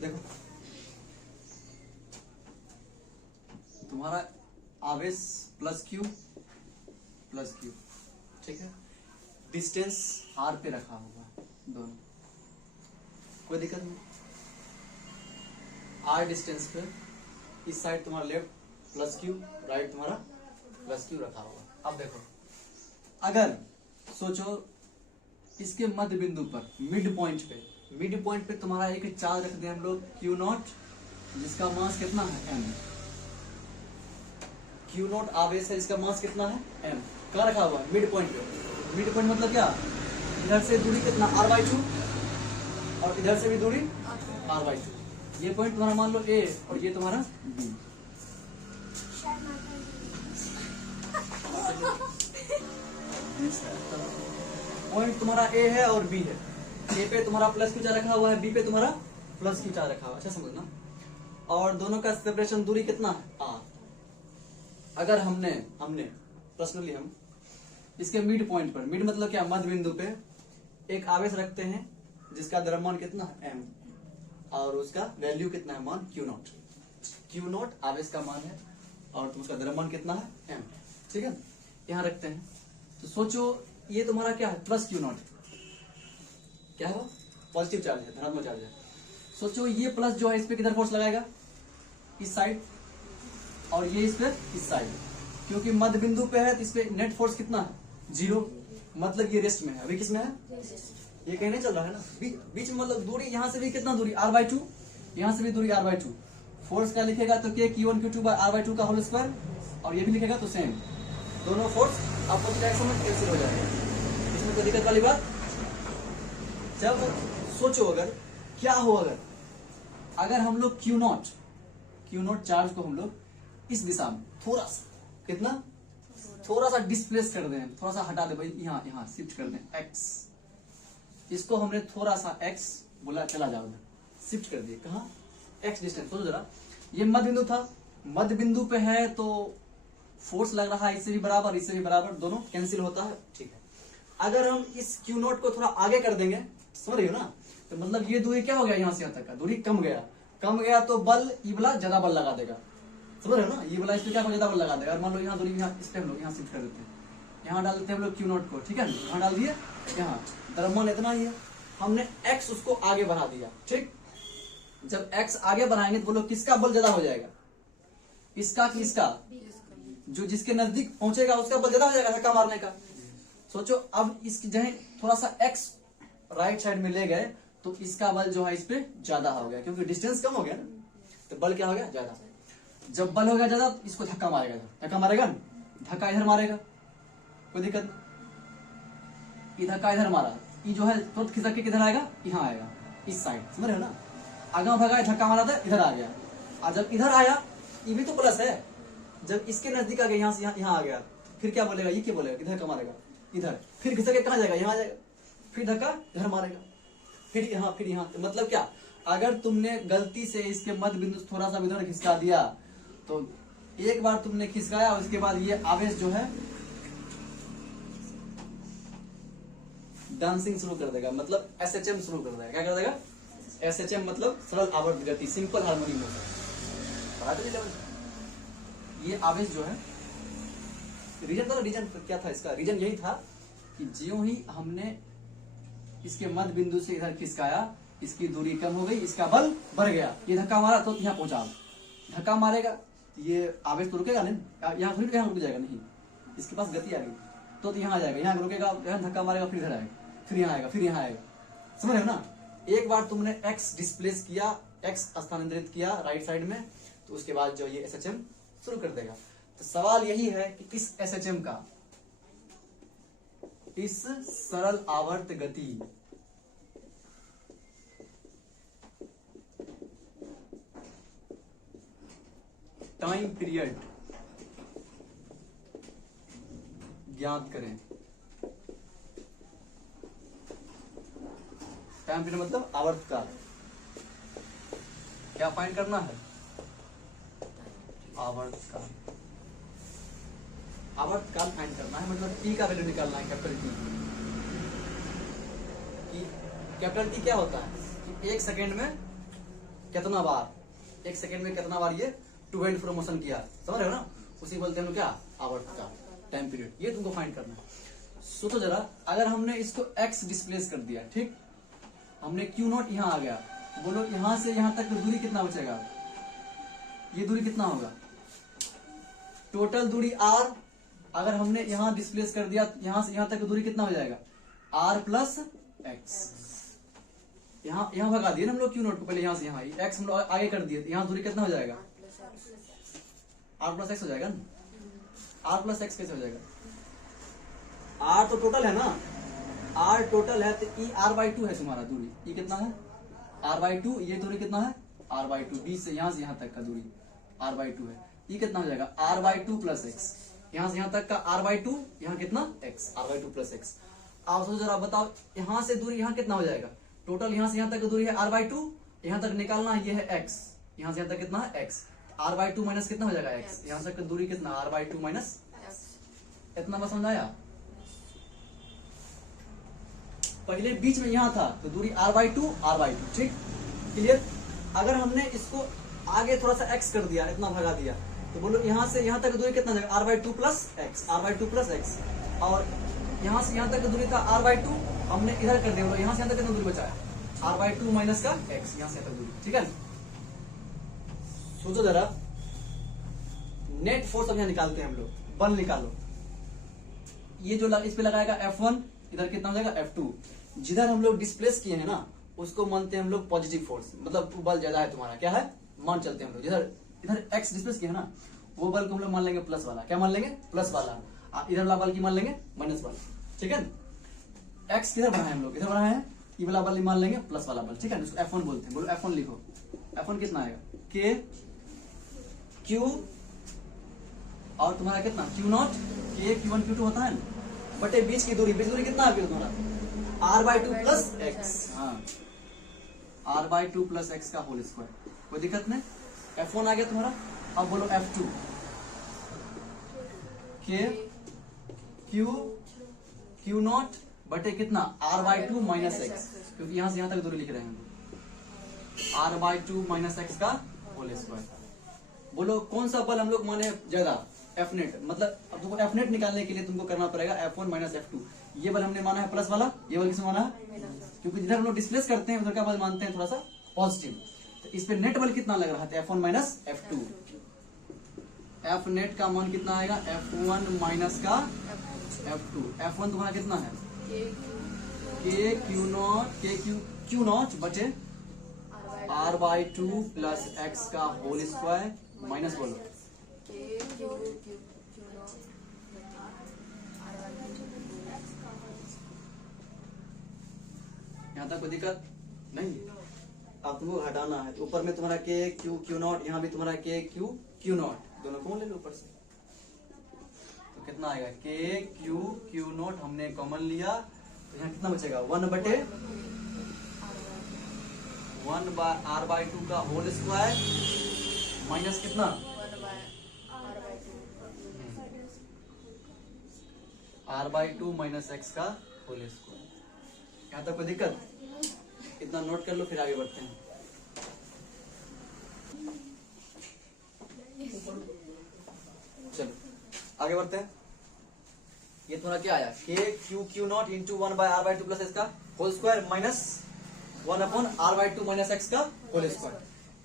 देखो तुम्हारा आवेश प्लस क्यू, ठीक है, डिस्टेंस आर पे रखा हुआ है दोनों, कोई दिक्कत नहीं। आर डिस्टेंस पे इस साइड तुम्हारा लेफ्ट प्लस क्यू, राइट तुम्हारा प्लस क्यू रखा हुआ। अब देखो अगर सोचो इसके मध्य बिंदु पर मिड पॉइंट पे तुम्हारा एक चार्ज रख दें हम लोग क्यू नॉट, जिसका मास कितना है एम। क्यू नॉट आवेश है, इसका मास कितना है एम। कहाँ रखा हुआ है मिड पॉइंट पे। मिड पॉइंट मतलब क्या, इधर से दूरी कितना r/2 और इधर से भी दूरी r/2। ये पॉइंट तुम्हारा मान लो ए और ये तुम्हारा बी। पॉइंट तुम्हारा ए है और बी है। ए पे तुम्हारा प्लस क्यू चार्ज रखा हुआ है, बी पे तुम्हारा प्लस क्यू चार्ज रखा हुआ है, अच्छा समझना। और दोनों का सेपरेशन दूरी कितना है आर। अगर हमने पर्सनली हम इसके मिड पॉइंट पर, मिड मतलब क्या, मध्य बिंदु पे एक आवेश रखते हैं जिसका द्रव्यमान कितना है m और उसका वैल्यू कितना है मान क्यू नॉट आवेश का मान है और उसका द्रव्यमान कितना है m, ठीक है, यहाँ रखते हैं। तो सोचो ये तुम्हारा क्या है प्लस क्यू नॉट, क्या है वो पॉजिटिव चार्ज है, धनात्मक चार्ज है। सोचो ये प्लस जो है इस पे किधर फोर्स लगाएगा, इस साइड, और ये इस पे इस साइड, क्योंकि मध्य बिंदु पे है तो इस पे नेट फोर्स कितना है 0, मतलब ये रेस्ट में है। अभी किस में है, ये कहीं नहीं चल रहा है ना, बीच में, मतलब दूरी यहाँ से भी कितना दूरी r/2, यहाँ से भी दूरी r/2। फोर्स क्या लिखेगा तो k q1 q2 r/2 का होल स्क्वायर, और ये भी लिखेगा तो सेम, दोनों फोर्स अपोजिट डायरेक्शन में कैंसिल हो जाएगा। इसमें कोई दिक्कत वाली बात। जब सोचो अगर क्या हो, अगर हम लोग क्यू नॉट चार्ज को हम लोग इस दिशा में थोड़ा सा डिस्प्लेस कर दें, थोड़ा सा हटा दे भाई, यहाँ शिफ्ट कर दें x, इसको हमने थोड़ा सा x बोला चला जाओ, शिफ्ट कर दिए कहाँ x डिस्टेंस। सोचो जरा, ये मध्य बिंदु था, मध्य बिंदु पे है तो फोर्स लग रहा है इससे भी बराबर, इससे भी बराबर, दोनों कैंसिल होता है, ठीक है। अगर हम इस क्यू नॉट को थोड़ा आगे कर देंगे, समझ रही हो ना, तो मतलब ये दूरी क्या हो गया, यहाँ से यहाँ तक का दूरी कम गया तो बल ये वाला ज्यादा बल लगा देगा, समझ रहे हो ना, ये वाला इस पे क्या ज्यादा बल लगा देगा। और मान लो यहाँ दूरी, यहाँ इस पे हम लोग यहाँ शिफ्ट कर देते हैं, यहाँ डाल देते हैं हम लोग क्यू नॉट को, ठीक है, यहाँ डाल दिए, यहाँ द्रव्यमान इतना ही है, हमने x उसको आगे बढ़ा दिया, ठीक। जब x आगे बढ़ाएंगे तो बोलो किसका बल ज्यादा हो जाएगा, इसका कि इसका, जो जिसके नजदीक पहुंचेगा उसका बल ज्यादा हो जाएगा धक्का मारने का। सोचो अब इसकी जगह थोड़ा सा x राइट साइड में ले गए तो इसका बल जो है इस पे ज्यादा हो गया, क्योंकि डिस्टेंस कम हो गया ना, तो बल क्या हो गया ज्यादा। जब बल हो गया ज्यादा तो इसको धक्का मारेगा ना, धक्का इधर मारेगा, कोई दिक्कत नहीं। ये धक्का इधर मारा, ये जो है तुरंत खिसक के किधर आएगा, यहाँ आएगा इस साइड, समझ रहे हो ना। आगे भगा धक्का मारा था, इधर आ गया, और जब इधर आया ये भी तो प्लस है, जब इसके नजदीक आ गया, यहाँ से यहाँ आ गया, फिर क्या बोलेगा, ये क्या बोलेगा, किधर धक्का मारेगा इधर, फिर खिसक के कहाँ जाएगा, यहाँ जाएगा, फिर धक्का इधर मारेगा, फिर यहाँ। मतलब क्या, अगर तुमने गलती से इसके मध्य बिंदु थोड़ा सा इधर खिसका दिया तो एक बार तुमने खिसकाया, उसके बाद ये आवेश जो है डांसिंग शुरू कर देगा, मतलब SHM शुरू कर देगा। क्या कर देगा, SHM मतलब सरल आवर्त गति, सिंपल हार्मोनिक मोशन। ये आवेश जो है, रीजन क्या था इसका, रीजन यही था कि ज्यों ही हमने इसके मध्य बिंदु से इधर खिसकाया, इसकी दूरी कम हो गई, इसका बल बढ़ गया, ये धक्का मारा तो यहाँ पहुंचा, धक्का मारेगा ये आवेश तो रुकेगा नहीं, यहाँ थोड़ी यहाँ रुक जाएगा, नहीं, इसके पास गति आ गई तो यहाँ आ जाएगा, यहाँ रुकेगा, यहाँ धक्का मारेगा, फिर इधर आएगा, फिर यहाँ आएगा, फिर यहाँ आएगा, समझ रहे हो ना। एक बार तुमने x डिस्प्लेस किया, x स्थानांतरित किया राइट साइड में, तो उसके बाद जो ये SHM शुरू कर देगा। तो सवाल यही है कि इस SHM का, इस सरल आवर्त गति टाइम पीरियड ज्ञात करें। टाइम पीरियड मतलब आवर्तकाल, क्या फाइंड करना है, आवर्तकाल फाइंड करना है, मतलब टी का वैल्यू निकालना है, कैपिटल टी। कैपिटल टी क्या होता है कि 1 सेकेंड में कितना बार, एक सेकेंड में कितना बार ये टू एंड फ्रो मोशन किया, समझ रहे हो ना, उसी बोलते हैं हम लोग क्या, आवर्त का टाइम पीरियड, ये तुमको फाइंड करना है। सोचो जरा, अगर हमने इसको x डिस्प्लेस कर दिया, ठीक, हमने Q0 यहाँ आ गया, बोलो यहां से यहां तक दूरी कितना बचेगा, ये दूरी कितना होगा, टोटल दूरी r, अगर हमने यहां डिस्प्लेस कर दिया यहां से यहां तक दूरी कितना हो जाएगा, r प्लस एक्स, यहाँ भगा दिए ना हम लोग Q0 को, पहले यहां से यहाँ x हम लोग आगे कर दिए, यहाँ दूरी कितना हो जाएगा, r प्लस एक्स हो जाएगा ना, r प्लस एक्स कैसे हो जाएगा, r तो टोटल है ना, r टोटल है तो e r/2 है तुम्हारा दूरी, e कितना है r/2, ये दूरी कितना है r/2, बीच से यहाँ तक का दूरी r/2 है, e कितना हो जाएगा r/2 प्लस एक्स, यहाँ से यहाँ तक का r/2, यहाँ कितना x, r/2 प्लस एक्स। आप सोचो जरा, बताओ यहाँ से दूरी यहाँ कितना हो जाएगा, टोटल यहाँ से यहाँ तक दूरी है r/2, यहाँ तक निकालना ये है x, यहाँ से यहाँ तक कितना है x, r/2 माइनस कितना हो जाएगा x, यहाँ तक दूरी कितना r/2 माइनस, इतना बस समझाया। पहले बीच में यहाँ था तो दूरी r/2, ठीक, क्लियर। अगर हमने इसको आगे थोड़ा सा x कर दिया, इतना भगा दिया, तो बोलो यहाँ से यहाँ तक दूरी कितना जाएगा, r/2 plus x, r/2 plus x, और यहाँ से यहाँ तक दूरी था r/2, हमने इधर कर दिया, बोलो यहाँ से यहाँ तक कितना दूरी बचाया, r/2 माइनस का x, यहाँ से तक दूरी, ठीक है। सोचो जरा, नेट फोर्स अब यहाँ निकालते हैं हम लोग, बल निकालो, ये जो इस पे लगाएगा F1, इधर कितना हो जाएगा F2, जिधर हम लोग डिस्प्लेस किए हैं ना उसको मानते हैं हम लोग पॉजिटिव फोर्स, मतलब बल ज्यादा है तुम्हारा, क्या है, मान चलते हैं हम लोग, जिधर इधर x डिस्प्लेस किया है ना वो बल को हम लोग मान लेंगे प्लस वाला, क्या मान लेंगे, प्लस वाला, इधर वाला बल की मान लेंगे माइनस वाला, ठीक है। x किधर बढ़ाए हम लोग, इधर बढ़ाए हैं, ये वाला बल मान लेंगे प्लस वाला बल, ठीक है, इसको F1 बोलते हैं, बोलो F1 लिखो, F1 कितना आएगा, K Q और तुम्हारा कितना Q0, K Q1 Q2 होता है ना, बटे बीच की दूरी कितना है तुम्हारा r/2 प्लस एक्स, हाँ r/2 प्लस एक्स का होल स्क्वायर, कोई दिक्कत नहीं। F1 आ गया तुम्हारा, अब बोलो F2, K Q Q0 बटे कितना r/2 माइनस एक्स, क्योंकि यहां से यहां तक दूरी लिख रहे हैं, r/2 माइनस एक्स का होल स्क्वायर। बोलो कौन सा बल हम लोग माने ज्यादा, Fnet, मतलब अब तुमको Fnet निकालने के लिए तुमको करना पड़ेगा F1 माइनस F2, ये बल हमने माना है प्लस वाला, ये बल किसमें माना है, क्योंकि जिधर हम लोग डिस्प्लेस करते हैं उधर का बल मानते हैं थोड़ा सा पॉजिटिव, तो इस पे नेट बल कितना लग रहा था F1 माइनस F2, Fnet का मान कितना आएगा F1 माइनस का F2, F1 तुम्हारा कितना है Q0 बचे r/2 प्लस एक्स का होल स्क्वायर माइनस बोलो यहाँ तक कोई दिक्कत नहीं। अब तुमको हटाना है तो ऊपर में तुम्हारा K Q Q0, यहाँ भी तुम्हारा K Q Q0, दोनों कॉमन ले लो ऊपर से, तो कितना आएगा K Q Q0 हमने कॉमन लिया, तो यहाँ कितना बचेगा 1/r/2 का होल स्क्वायर माइनस कितना r/2 माइनस एक्स का होल स्क्वायर। यहाँ तक कोई दिक्कत, इतना नोट कर लो फिर आगे बढ़ते हैं। चलो आगे बढ़ते हैं। ये तुम्हारा क्या आया K Q Q0 into 1/r/2 plus x का whole square minus 1/r/2 minus x का होल स्क्वायर।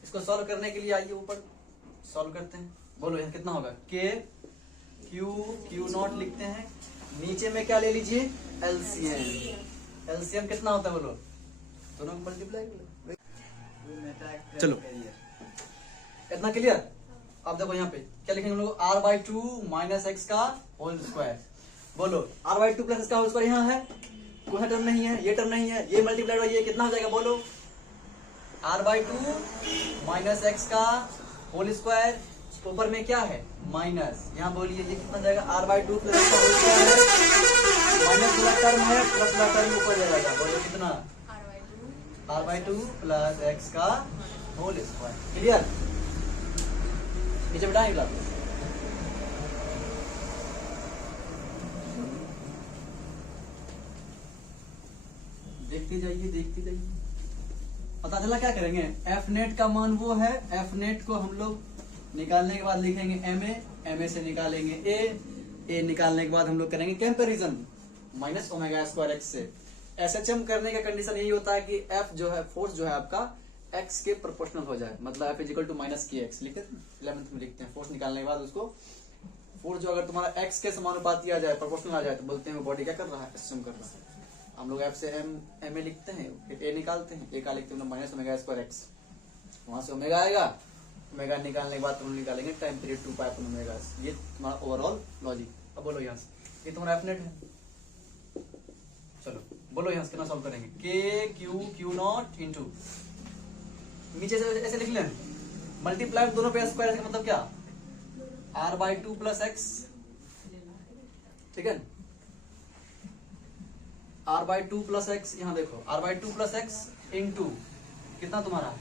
इसको सॉल्व करने के लिए आइए ऊपर सॉल्व करते हैं। बोलो यहाँ कितना होगा K Q Q0 लिखते हैं, नीचे में क्या ले लीजिए एलसीएम। एलसीएम कितना होता है बोलो, दोनों को मल्टीप्लाई करो। चलो इतना क्लियर। अब देखो यहाँ पे क्या लिखेंगे हम लोग r/2 माइनस एक्स का होल स्क्वायर। बोलो r/2 प्लस एक्स का होल स्क्वायर यहाँ है, कोई सा टर्म नहीं है, ये टर्म नहीं है, ये मल्टीप्लाई बाय ये कितना हो जाएगा बोलो r/2 माइनस एक्स का होल स्क्वायर, ऊपर में क्या है माइनस, यहाँ बोलिए ये कितना जाएगा r/2 प्लस एक्स का होल स्क्वायर है, माइनस वाला टर्म है प्लस वाला टर्म ऊपर जाएगा, बोलो कितना r/2 प्लस एक्स का होल स्क्वायर। क्लियर, नीचे बैठाएंगे देखते जाइए देखते जाइए। पता चला क्या करेंगे, एफ नेट का मान वो है, एफ नेट को हम लोग निकालने के बाद लिखेंगे एम ए से निकालेंगे ए निकालने के बाद हम लोग करेंगे comparison minus omega square x से। एसएचएम करने का कंडीशन यही होता है कि एफ जो है फोर्स जो है आपका एक्स के प्रोपोर्शनल हो जाए, मतलब एफ इजिकल टू माइनस के एक्स लिखे 11th में लिखते हैं। फोर्स निकालने के बाद उसको फोर्स जो अगर तुम्हारा एक्स के समानुपाती आ जाए, प्रोपोर्शनल आ जाए, तो बोलते हैं वो बॉडी क्या कर रहा है, एसएचएम कर रहा है। हम लोग एफ से एम ए लिखते हैं, फिर ए निकालते हैं, ए का लिखते हैं माइनस ओमेगा स्क्वायर एक्स, वहां से ओमेगा आएगा, ओमेगा निकालने के बाद तुम निकालेंगे टाइम पीरियड 2 पाई अपन ओमेगा। ये तुम्हारा ओवरऑल लॉजिक। अब बोलो यहाँ से, ये तुम्हारा एफ नेट है। चलो बोलो यहाँ से कितना सॉल्व करेंगे, के क्यू नॉट इंटू नीचे से ऐसे लिख लें, मल्टीप्लाई दोनों पे स्क्वायर, मतलब क्या r/2 प्लस एक्स, ठीक है, r/2 प्लस एक्स, यहाँ देखो r/2 प्लस एक्स इंटू कितना तुम्हारा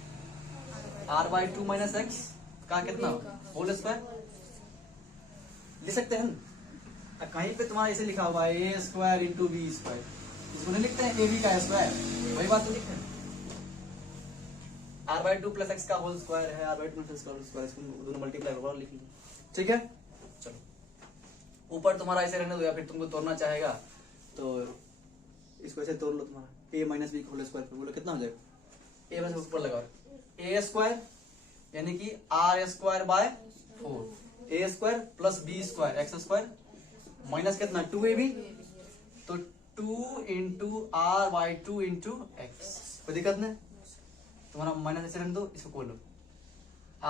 r/2 माइनस एक्स का कितना होल स्क्वायर लिख सकते हैं। कहीं पे तुम्हारा ऐसे लिखा हुआ है ए स्क्वायर इंटू बी स्क्वायर, इसको नहीं लिखते हैं ए बी का स्क्वायर, वही बात तो लिखते हैं। r/2 प्लस एक्स का होल स्क्वायर है, r/2 प्लस एक्स का होल स्क्वायर, इसको दोनों मल्टीप्लाई होगा, लिख लीजिए, ठीक है। चलो ऊपर तुम्हारा ऐसे रहने दो, या फिर तुमको तोड़ना चाहेगा तो इसको ऐसे तोड़ लो, तुम्हारा a माइनस बी का होल स्क्वायर, बोलो कितना हो जाएगा, a बस ऊपर लगाओ a स्क्वायर यानी कि r square by 4, a square plus b square x square minus कितना 2ab, तो 2 इंटू r/2 इंटू एक्स, कोई दिक्कत नहीं, तुम्हारा माइनस ऐसे रहने दो, इसको खोल लो,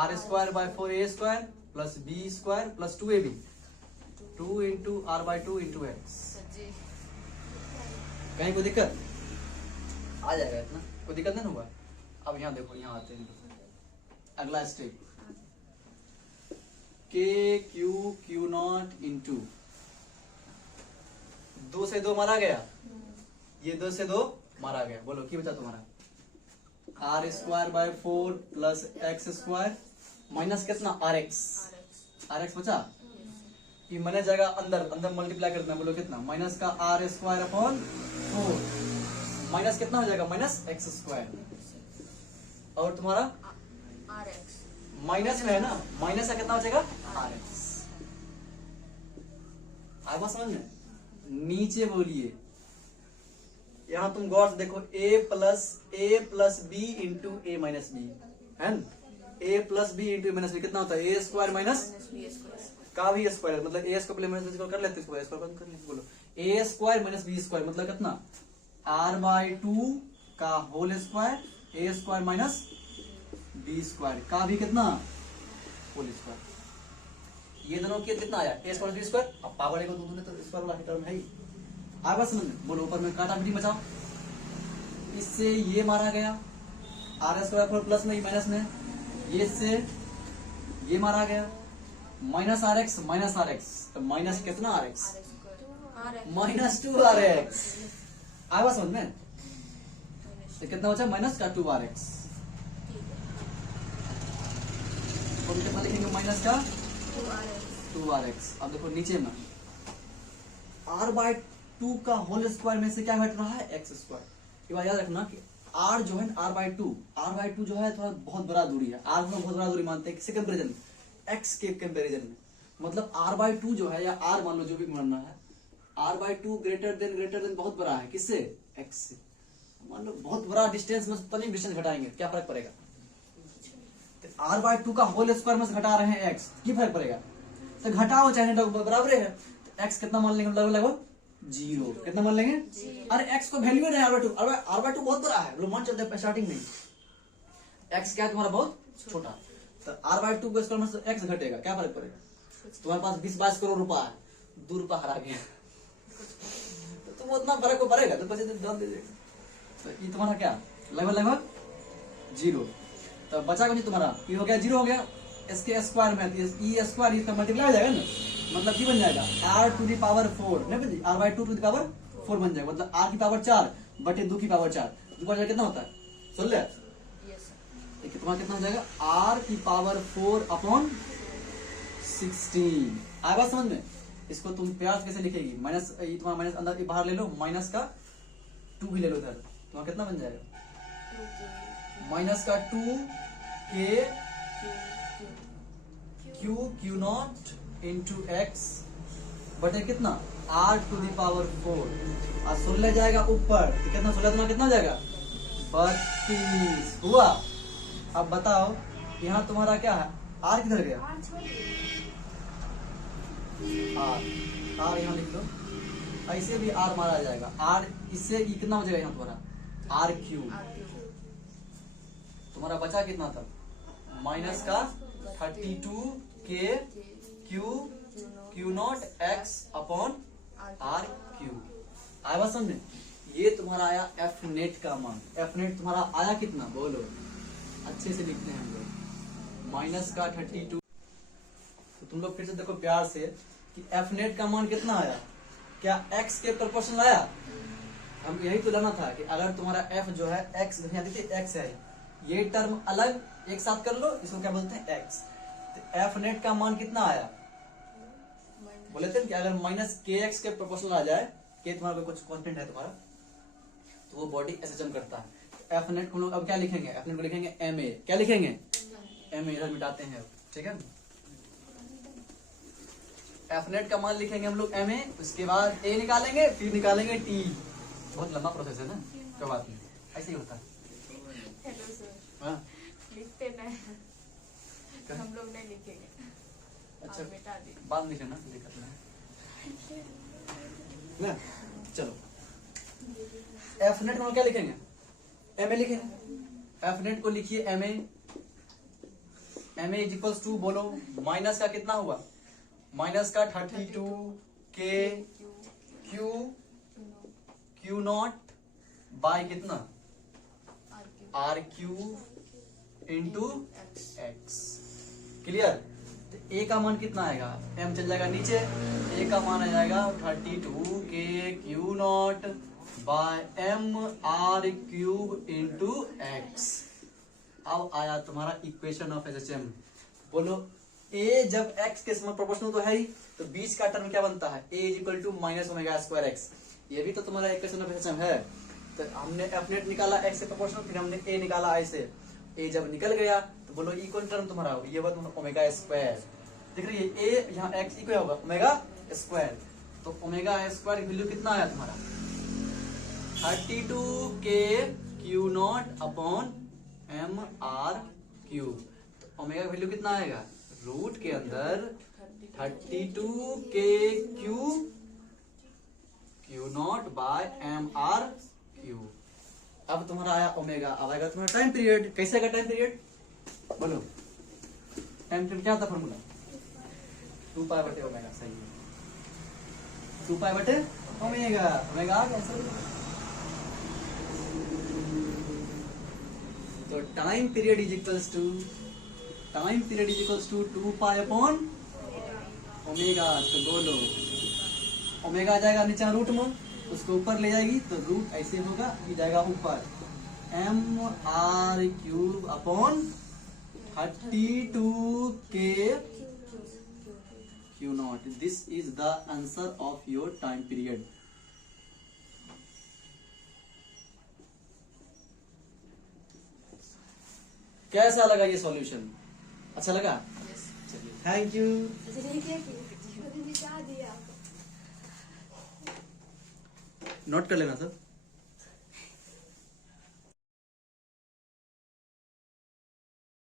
r square by 4a square plus b square plus 2ab, 2 into r/2 into x. कहीं कोई दिक्कत आ जाएगा, इतना कोई दिक्कत नहीं होगा। अब यहाँ देखो, यहाँ आते हैं अगला स्टेप, के क्यू नॉट इंटू 2 से 2 मारा गया, ये 2 से 2 मारा गया, बोलो की बचा तुम्हारा r square by 4 plus x square minus कितना आर एक्स बचा, ये मैंने जगह अंदर मल्टीप्लाई करना, बोलो कितना माइनस का r स्क्वायर अपॉन 4 माइनस कितना हो जाएगा माइनस एक्स स्क्वायर, और तुम्हारा माइनस में है ना, माइनस का कितना हो जाएगा आर एक्स। आगे समझ में, नीचे बोलिए, यहां तुम गौर से देखो a plus b into a minus b है ना, a plus b into a minus b कितना होता है ए स्क्वायर माइनस का भी स्क्वायर, मतलब ए स्क्वायर माइनस कर लेते हैं, इसको स्क्वायर कर लेते, बोलो ए स्क्वायर माइनस बी स्क्वायर मतलब कितना r/2 का होल स्क्वायर ए स्क्वायर माइनस बी स्क्वायर का भी कितना होल स्क्वायर, ये दोनों के कितना आया ए स्क्वायर बी स्क्वायर, अब पावर एक दोनों तो स्क्वायर वाला टर्म है ही। आगे समझ में, बोलो ऊपर में काटा बिटी बचाओ, इससे ये मारा गया r स्क्वायर प्लस में माइनस में, ये से ये मारा गया माइनस आर एक्स, तो माइनस कितना आर एक्स माइनस 2rx, आया समझ में, तो कितना बचा माइनस का 2rx, तो कितना लिखेंगे माइनस का 2rx। अब देखो नीचे में r/2 का होल स्क्वायर में से क्या घट रहा है एक्स स्क्वायर, ये बात याद रखना कि r जो है r/2 जो है थोड़ा बहुत बड़ा दूरी है, r को बहुत बड़ा दूरी मानते हैं किसके कंपैरिजन में, x के कंपैरिजन में, मतलब r/2 जो है या r मान लो जो भी मानना है, r/2 ग्रेटर देन बहुत बड़ा है किससे x से, मान लो बहुत बड़ा डिस्टेंस में तभी डिस्टेंस घटाएंगे क्या फर्क पड़ेगा, तो r/2 का होल स्क्वायर में से घटा रहे हैं x, की फर्क पड़ेगा, तो घटाओ चाहे बराबर है, तो x कितना मान लेंगे लगभग 0, कितना मान लेंगे, अरे x को वैल्यू नहीं r/2 बहुत बड़ा है, लोग मान चलते हैं स्टार्टिंग में, x क्या है तुम्हारा बहुत छोटा, तो r/2 को स्क्वायर में से x घटेगा क्या फर्क पड़ेगा, तुम्हारे पास 20-22 करोड़ रुपया है, 2 रुपया हरा गया, तो तुम उतना फर्क को पड़ेगा तो पैसे डाल दीजिएगा, तो ये तुम्हारा क्या लगभग 0, तो बचा कुछ तुम्हारा ये हो गया 0 हो गया, इसके स्क्वायर में ई स्क्वायर इसका मल्टीप्लाई हो जाएगा ना, मतलब की बन जाएगा r⁴ नहीं r/2 टू द पावर 4 बन जाएगा, मतलब r की पावर 4 बटे 2 की पावर 4 2 कितना होता है, सुन ले तुम्हारा कितना हो जाएगा r की पावर 4 अपॉन 16, आया बात समझ में। इसको तुम प्यार कैसे लिखेगी, माइनस तुम्हारा माइनस अंदर बाहर ले लो, माइनस का 2 भी ले लो इधर, तुम्हारा कितना बन जाएगा माइनस का 2k Q not into x बटे कितना r⁴ और 16 जाएगा ऊपर तो कितना 16 तुम्हारा कितना हो जाएगा 32 हुआ। अब बताओ यहाँ तुम्हारा क्या है r किधर गया r यहाँ लिख लो ऐसे भी r मारा जाएगा r इससे कितना हो जाएगा यहाँ तुम्हारा r³ तुम्हारा बचा कितना था माइनस का 32k Q not x upon r³ आया बात समझे। ये तुम्हारा आया एफ नेट का मान। एफ नेट तुम्हारा आया कितना बोलो अच्छे से लिखते हैं हम लोग माइनस का 32। तो तुम लोग फिर से देखो प्यार से कि एफ नेट का मान कितना आया क्या एक्स के प्रोपोर्शनल आया। हम यही तो लेना था कि अगर तुम्हारा एफ जो है एक्स देखिए एक्स है ये टर्म अलग एक साथ कर लो इसको क्या बोलते हैं एक्स। तो एफ नेट का मान कितना आया बोले थे कि अगर माइनस के एक्स के प्रोपोर्शनल आ जाए के तुम्हारा कुछ कांस्टेंट है तुम्हारा तो वो बॉडी एसएचएम करता है। एफ नेट को हम लोग अब क्या लिखेंगे एफ नेट को लिखेंगे एम ए क्या लिखेंगे एम ए इधर मिटाते हैं ठीक है। एफ नेट का मान लिखेंगे हम लोग एम ए उसके बाद ए निकालेंगे फिर निकालेंगे टी। बहुत लंबा प्रोसेस है ना कोई बात नहीं ऐसे ही होता है। हेलो सर हाँ लिखते नहीं हम लोग नहीं लिखेंगे अच्छा मिटा दी बाद में लिखना दिक्कत नहीं ना। चलो एफ नेट को क्या लिखेंगे एम ए लिखेंगे। एफ नेट को लिखिए M A is equals to बोलो माइनस का कितना हुआ माइनस का 32k क्यू नॉट बाय कितना r³ इंटू एक्स क्लियर। तो ए का मान कितना आएगा m चल जाएगा नीचे ए का मान आ जाएगा 32k Q naught by m r³ into x. अब आया तुम्हारा इक्वेशन ऑफ एसएचएम बोलो a जब x के समान प्रोपोर्शनल तो है ही तो बीच का टर्म क्या बनता है a is equal to minus omega square x. ये भी तो तुम्हारा इक्वेशन ऑफ एसएचएम है। तो हमने एफ नेट निकाला x के प्रोपोर्शनल फिर हमने a निकाला ऐसे a जब निकल गया तो बोलो ई कौन टर्म तुम्हारा ये बात ओमेगा स्क्वायर दिख रही है a यहाँ x इक्वल होगा ओमेगा स्क्वायर। तो ओमेगा स्क्वायर की वैल्यू कितना आया तुम्हारा 32k Q not upon m r³। तो ओमेगा की वैल्यू कितना आएगा रूट के अंदर 32k Q naught by m r³। अब तुम्हारा आया ओमेगा। अब आएगा तुम्हारा टाइम पीरियड। कैसे आएगा टाइम पीरियड बोलो टाइम पीरियड क्या था फॉर्मूला 2 पाई बटे ओमेगा सही है 2 पाई बटे ओमेगा ओमेगा आ गया सर। तो time period is equals to 2 pi upon omega. तो बोलो ओमेगा आ जाएगा नीचे रूट में उसको ऊपर ले जाएगी तो रूट ऐसे होगा ये जाएगा ऊपर m r³ upon 32k Q not. This is the answer of your time period. कैसा लगा ये सॉल्यूशन अच्छा लगा चलिए थैंक यू। नोट कर लेना सर।